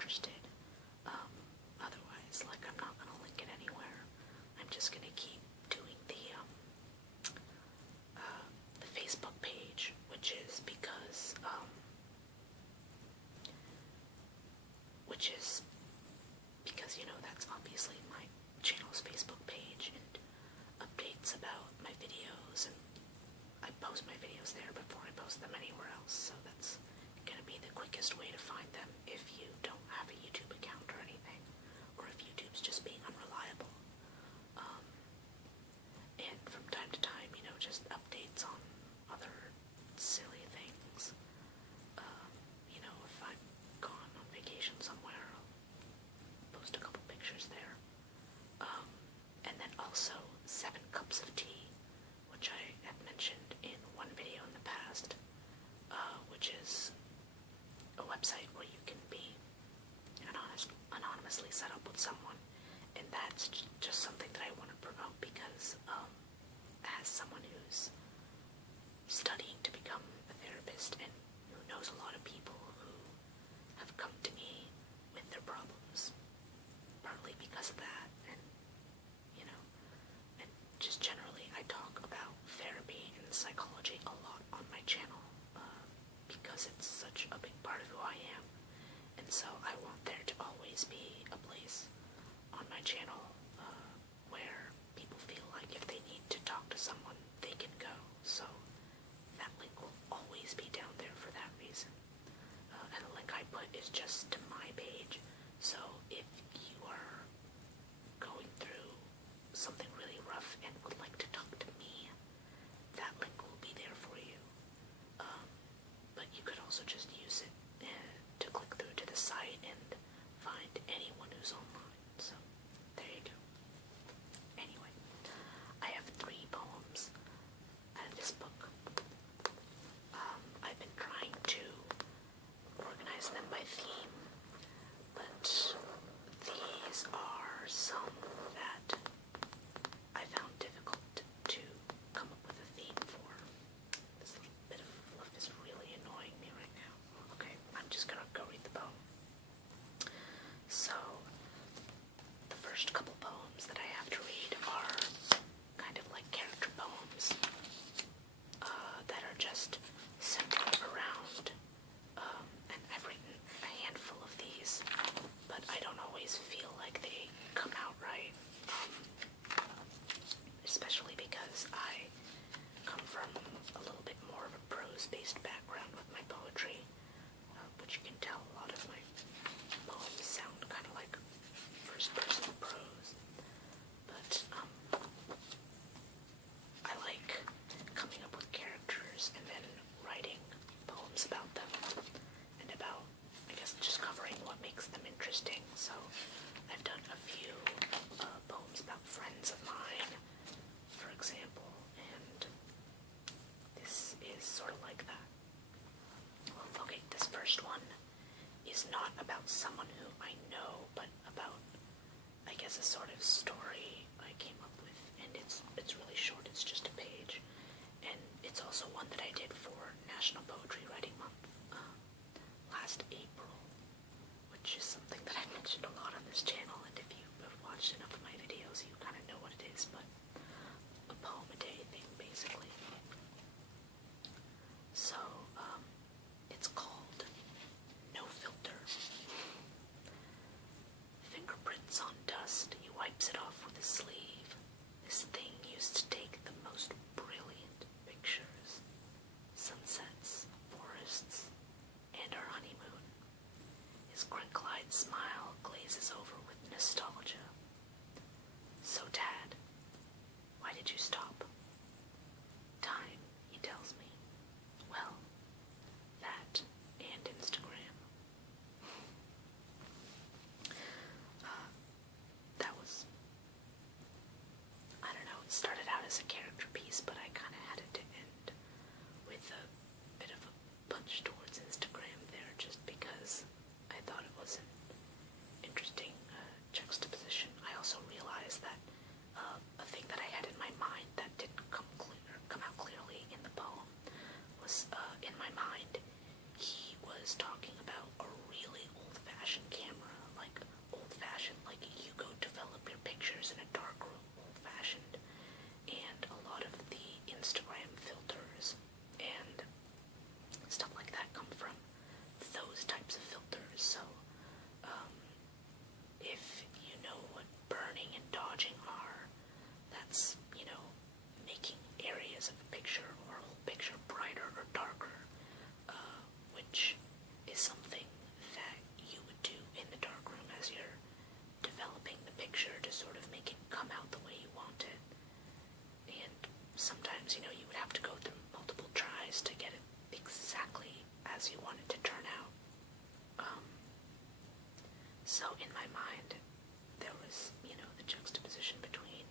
interested. Otherwise, like, I'm not going to link it anywhere. I'm just going to keep doing the Facebook page, which is because, you know, that's obviously my channel's Facebook page, and updates about my videos, and I post my videos there before I post them anywhere else, so that's gonna be the quickest way to find them if you don't have a YouTube account or anything, or if YouTube's just being unreliable. And from time to time, you know, just updates on other silly things. You know, if I'm gone on vacation somewhere, I'll post a couple pictures there. And then also 7 Cups of Tea, which I have mentioned in one video in the past, which is a website where you can be anonymously set up with someone, and that's just something that I want to promote because as someone who's studying to become a therapist and who knows a lot of people who have come to me with their problems, partly because of that, and you know, and just generally I talk about therapy and psychology a lot on my channel because it's such a big part of who I am, and so I want there to always be a place on my channel where people feel like if they need to talk to someone, they can go. So that link will always be down there for that reason. And the link I put is just to my page. So if you are going through something really rough and would like to talk to me, that link will be there for you. But you could also just use it to click through to the site and find anyone who's online. So there you go. Anyway, I have 3 poems out of this book. I've been trying to organize them by theme, but these are some that I found difficult to come up with a theme for. This little bit of fluff is really annoying me right now. Okay, I'm just gonna go read the poem. So, the first couple poems that I have to read are kind of like character poems that are just centered around, and I've written a handful of these, but I don't always feel like they come out right, especially because I come from a little bit more of a prose-based background with my poetry, which you can tell a lot of my poems sound kind of like first-person prose, but I like coming up with characters and then writing poems about them, and about, I guess, just covering what makes them interesting. So I've done a few poems about friends of mine, for example, and this is sort of like that. Okay, this first one is not about someone who I know, but about, I guess, a sort of story I came up with, and it's really short, it's just a page, and it's also one that I did for National Poetry Writing Month last April, which is something that I mentioned a lot on this channel, and if you have watched enough of my videos, you kind of know what it is, but a poem a day thing, basically. So, it's called No Filter. Fingerprints on dust, he wipes it off with his sleeve. This thing used to take the most brilliant pictures. Sunsets, forests, and our honeymoon. His crinkle-eyed smile glazes over with nostalgia. So, Dad, why did you stop? Time, he tells me. Well, that and Instagram. That was, I don't know, it started out as a character piece, but I kind of had it to end with a bit of a punch towards Instagram there, just because I thought it was an interesting juxtaposition. I also realized that a thing that I had in my mind that So in my mind, there was, the juxtaposition between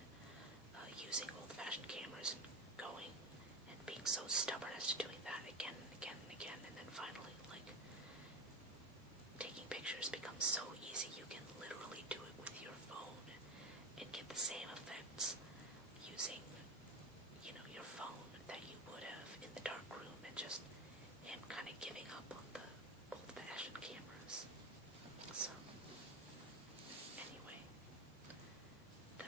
using old-fashioned cameras and going and being so stubborn as to doing that again and again and again, and then finally, like, taking pictures becomes so easy you can literally do it with your phone and get the same effects using, your phone that you would have in the dark room, and just him kind of giving up on the old-fashioned cameras. So, anyway, that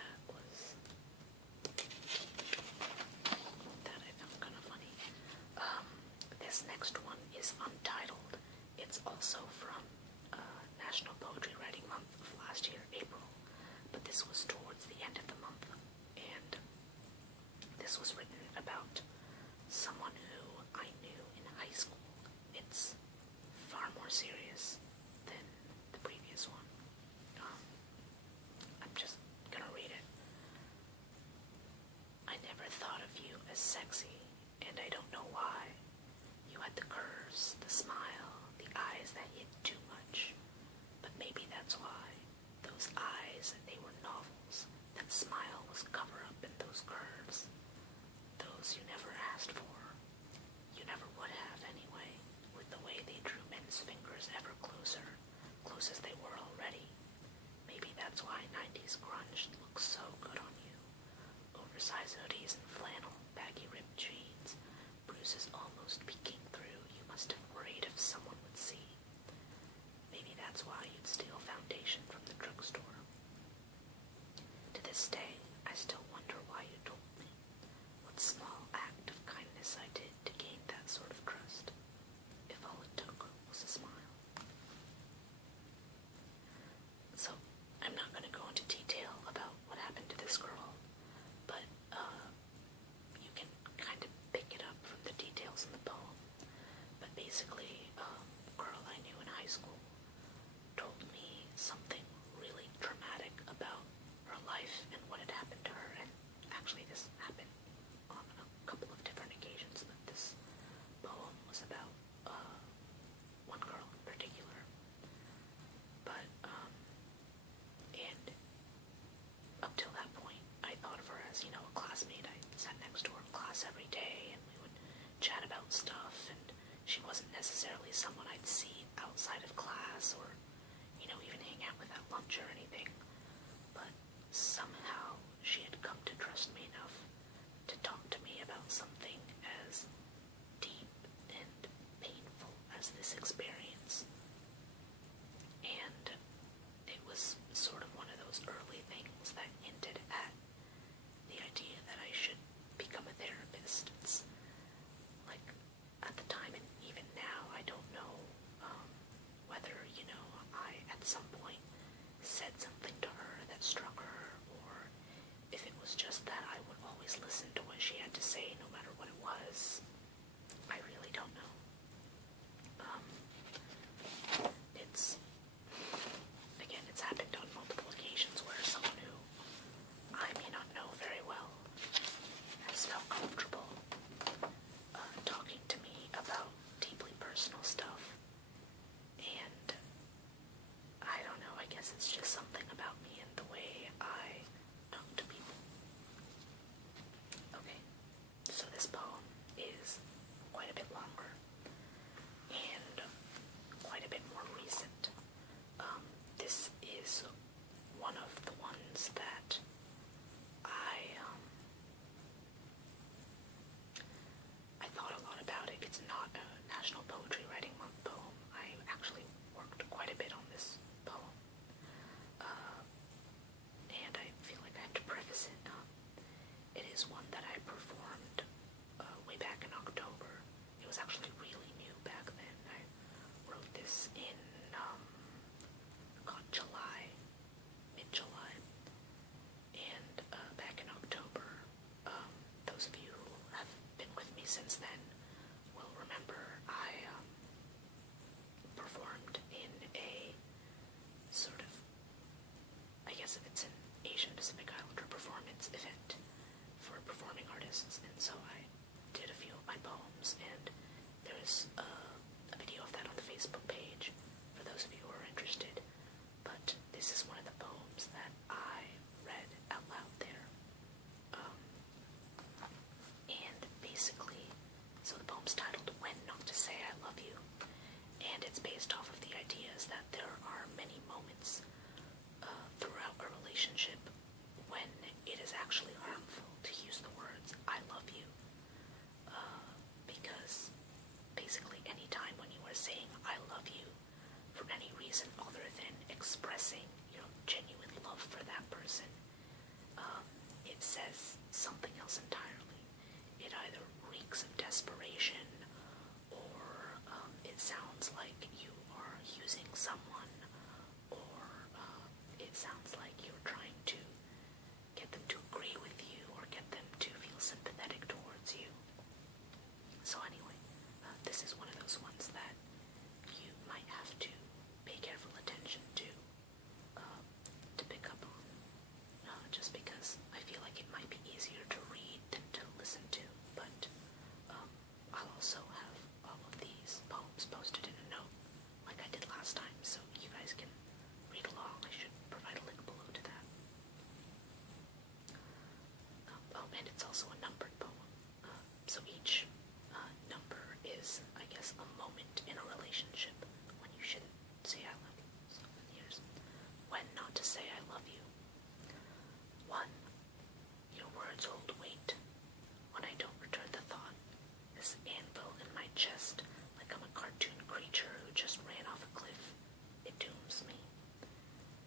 I found kind of funny. This next one is Untitled. It's also from National Poetry Writing Month of last year, April, but this was towards the end of the month, and this was written about someone who I knew in high school. It's far more serious than the previous one. I'm just gonna read it. I never thought of you as sexy, and I don't know why. You had the curves, the smile, the eyes that hid too much. But maybe that's why. Those eyes, they were novels. That smile was cover-up in those curves. Those you never asked for. You never would have anyway, with the way they drew men's fingers ever closer, close as they were already. Maybe that's why 90s grunge looks so good on you. Oversized hoodies and flannel, baggy ripped jeans, bruises almost peeking through. You must have worried if someone would see. Maybe that's why you'd steal foundation from the drugstore. To this day, I still wonder why you told me. What small act of kindness I did to gain that sort of trust, if all it took was a smile. So, I'm not going to go into detail about what happened to this girl, but you can kind of pick it up from the details in the poem. But basically, a girl I knew in high school told me something really dramatic about her life and what had happened to her, and actually this happened on a couple of different occasions, but this poem was about one girl in particular. But, and up till that point, I thought of her as, a classmate. I sat next to her in class every day, and we would chat about stuff, and she wasn't necessarily someone I'd see outside of class, or, even hang out with at lunch or anything. But somehow she had come to trust me enough to talk to me about something as deep and painful as this experience. And it was sort of one of those early things that hinted at the idea that I should become a therapist. It's like, at the time and even now, I don't know whether, I at some point said something to her that struck her, or if it was just that I would always listen to what she had to say no matter what it was. I really don't know. It's happened on multiple occasions where someone who I may not know very well has felt comfortable talking to me about deeply personal stuff. And I don't know, I guess it's just something about me and the way I talk to people. Okay, so relationship when it is actually harmful to use the words "I love you," because basically any time when you are saying "I love you" for any reason other than expressing your genuine love for that person, it says something else entirely. It either reeks of desperation, or it sounds like you are using someone, or it sounds like you're trying to get them to agree with you or get them to feel sympathetic towards you. So anyway, this is one of those ones that you might have to pay careful attention to pick up on, just because I feel like it might be easier to read than to listen to, but I'll also have all of these poems posted in a note like I did last time, so you guys can read along. I should provide a link below to that. Oh, and it's also a numbered poem. So each number is, I guess, a moment in a relationship when you shouldn't say I love you. So here's when not to say I love you. 1. Your words hold weight when I don't return the thought. This anvil in my chest, like I'm a cartoon creature who just ran off a cliff. It dooms me.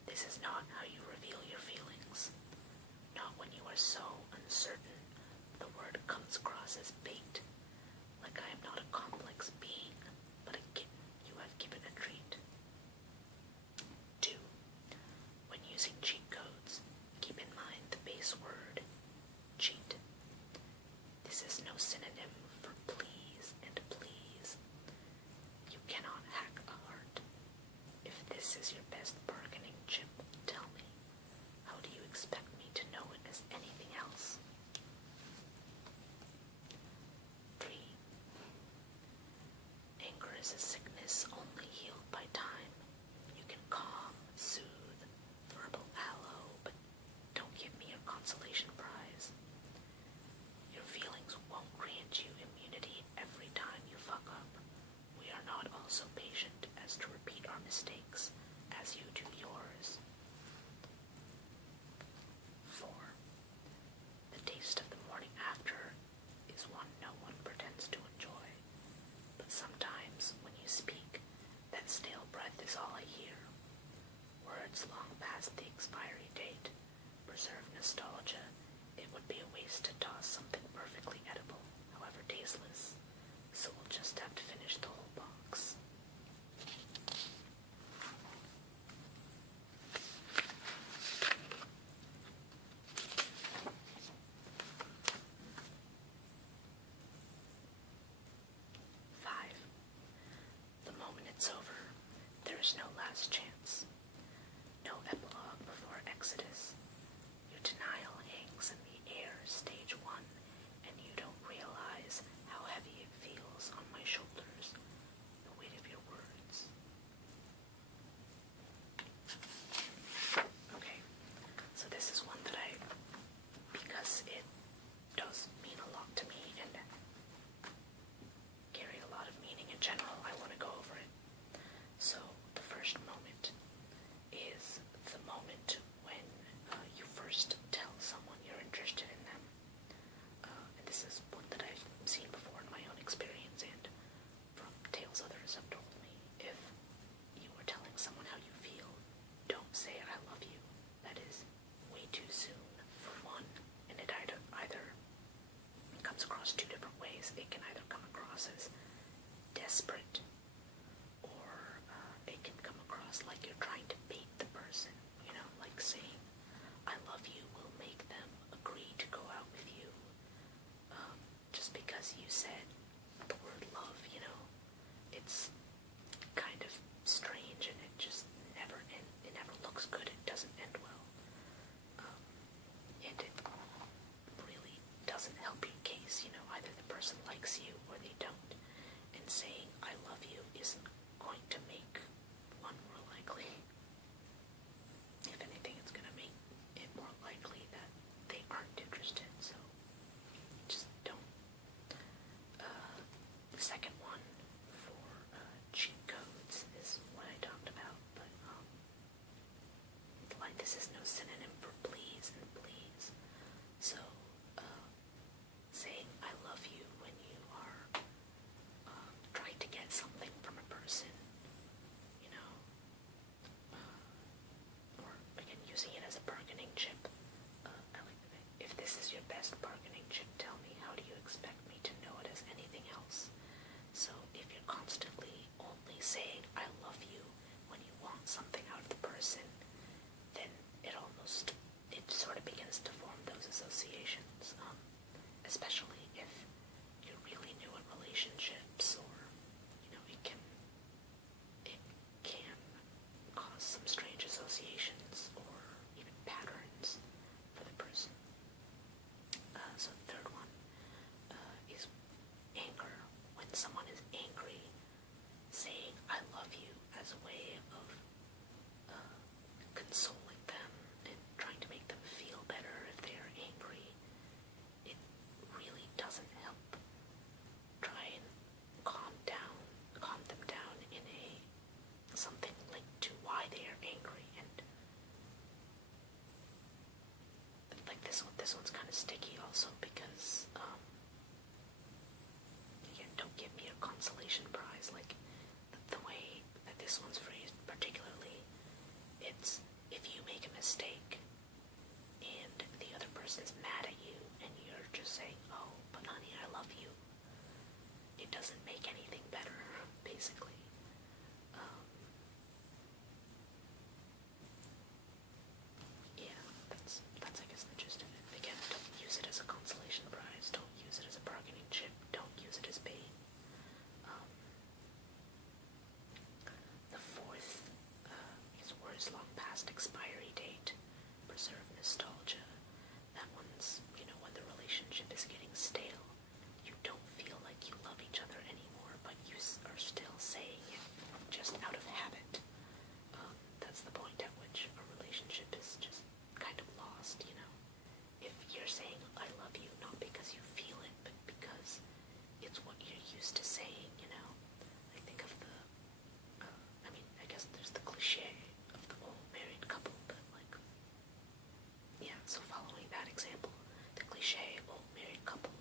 This is not how you reveal your feelings. Not when you are so uncertain the word comes across as bait, like I am not a complex being, but a kitten you have given a treat. 2. When using cheat codes, keep in mind the base word, cheat. This is no synonym for please and please. You cannot hack a heart. If this is your best bargaining chip, tell me, how do you expect me to know it as anything else? 3. Anger is a sickness only healed by time. You can calm, soothe, verbal aloe, but don't give me a consolation prize. Your feelings won't grant you immunity every time you fuck up. We are not all so patient as to repeat our mistakes as you do yours. 4. The taste of the morning after is one no one pretends to enjoy. But sometimes when you speak, that stale breath is all I hear. Words long past the expiry date preserve nostalgia. It would be a waste to toss something perfectly edible, however tasteless, so we'll just have to finish the whole box. 5. The moment it's over, there is no last chance. No epilogue before Exodus. Your denial hangs in the air, stage 1, and you don't realize how heavy it feels on my shoulders strange associations or even patterns for the person. So the third one is anger. When someone is angry, saying I love you as a way of consoling them and trying to make them feel better if they are angry, it really doesn't help. Try and calm them down in something linked to why they are angry. And like this one's kind of sticky also because again, don't give me a consolation prize. Like the way that this one's phrased particularly, it's if you make a mistake and the other person's mad at you and you're just saying, oh, but honey, I love you, it doesn't make anything better, basically. Yeah, that's I guess the gist of it. Again, don't use it as a consolation prize, don't use it as a bargaining chip, don't use it as bait. The fourth is words long past expiry date. Preserve nostalgia. That one's, when the relationship is getting stale. You don't feel like you love each other anymore, but you are still saying it just out of habit. That's the point at which a relationship is just kind of lost, If you're saying I love you not because you feel it, but because it's what you're used to saying, I think of I guess there's the cliche of the old married couple, but so following that example, the cliche old married couple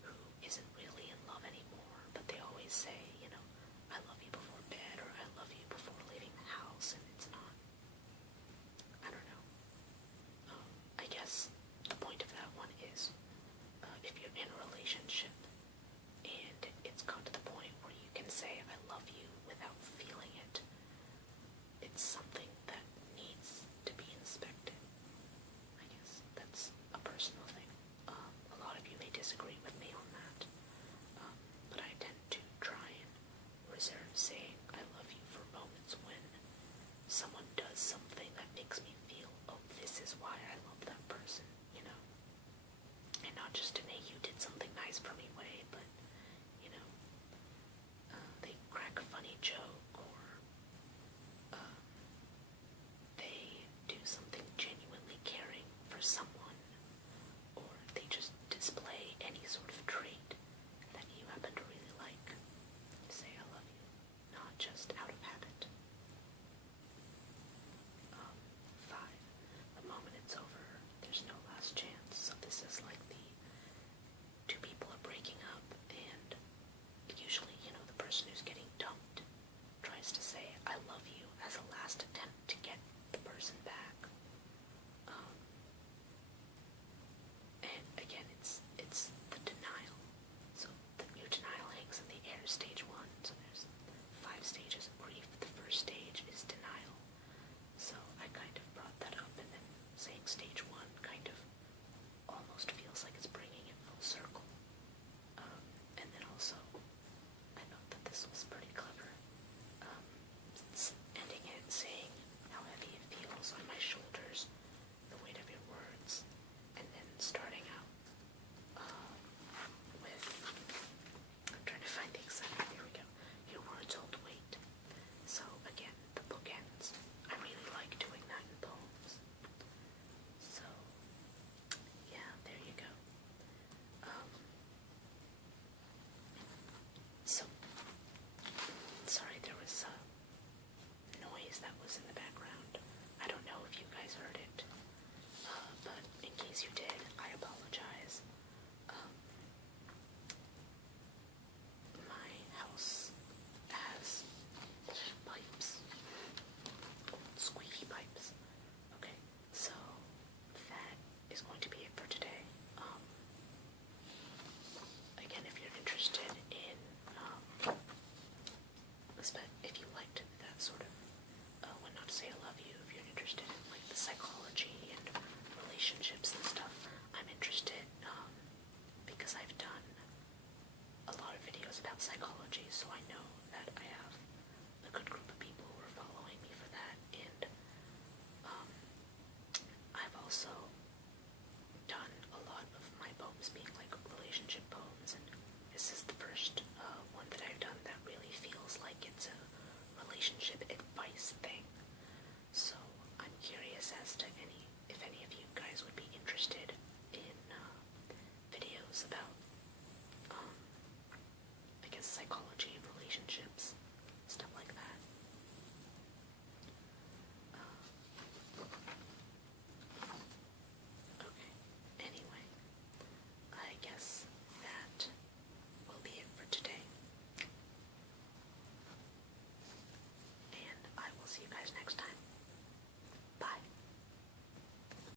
who isn't really in love anymore, but they always say, I love you before bed, or I love you before leaving the house, and it's not, I don't know. I guess the point of that one is, if you're in a relationship, and it's got to the point where you can say, I love you without feeling it, it's something that needs to be inspected. I guess that's a personal thing. A lot of you may disagree with me on that, but I tend to try and reserve saying I love you for moments when someone does something that makes me feel, oh, this is why I love that person, and not just in a you did something nice for me way, but they crack a funny joke, or they do something genuinely caring for someone, or they just display any sort of trait that you happen to really like. Say I love you, not just out of habit. 5. The moment it's over, there's no last chance. So this is like the two people are breaking up, and usually, the person who's getting dumped tries to say I love you as a last attempt to get the person back. And again, it's the denial. So your denial hangs in the air, stage 1. So there's 5 stages of grief. The first stage is denial. So I kind of brought that up, and then saying stage 1 kind of almost feels like it's bringing it full circle. And then also, I thought that this was pretty clever. Ending it saying how heavy it feels on my shoulders, the weight of your words, and then starting out with, I'm trying to find the exact, here we go, your words hold weight. So again, the bookends. I really like doing that in poems. So, yeah, there you go. So, sorry, there was noise that was in the background. I don't know if you guys heard it, but in case you did, I apologize. My house has old pipes, old squeaky pipes. Okay, so that is going to be it for today. Again, if you're interested in, if you liked that sort of, when not to say I love you, if you're interested in like the psychology and relationships and stuff, I'm interested, because I've done a lot of videos about psychology, so I know that I have a good group of